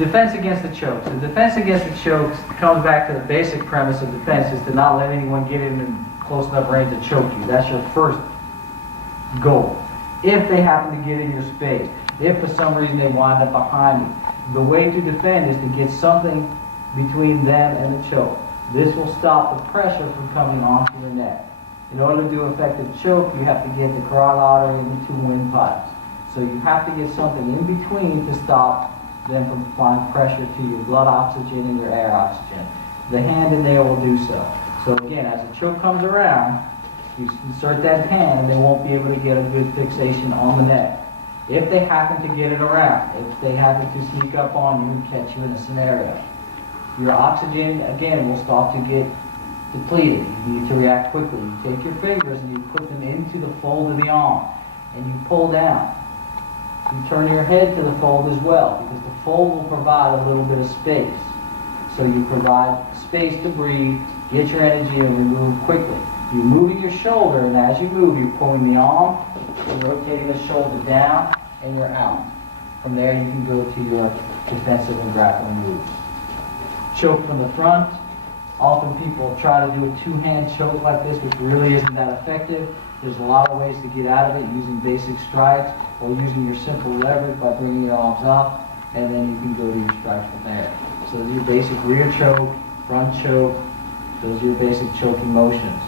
Defense against the chokes. The defense against the chokes comes back to the basic premise of defense is to not let anyone get in close enough range to choke you. That's your first goal. If they happen to get in your space, if for some reason they wind up behind you, the way to defend is to get something between them and the choke. This will stop the pressure from coming onto your neck. In order to do effective choke, you have to get the carotid artery and the two windpipes. So you have to get something in between to stop them from applying pressure to your blood oxygen and your air oxygen. The hand in there will do so. So again, as the choke comes around, you insert that hand and they won't be able to get a good fixation on the neck. If they happen to get it around, if they happen to sneak up on you and catch you in a scenario, your oxygen, again, will start to get depleted. You need to react quickly. You take your fingers and you put them into the fold of the arm and you pull down. You turn your head to the fold as well because the fold will provide a little bit of space. So you provide space to breathe, get your energy and remove quickly. You're moving your shoulder, and as you move, you're pulling the arm, and rotating the shoulder down, and you're out. From there, you can go to your defensive and grappling moves. Choke from the front. Often people try to do a two-hand choke like this, which really isn't that effective. There's a lot of ways to get out of it using basic strikes or using your simple leverage by bringing your arms up, and then you can go to your strikes from there. So those are your basic rear choke, front choke. Those are your basic choking motions.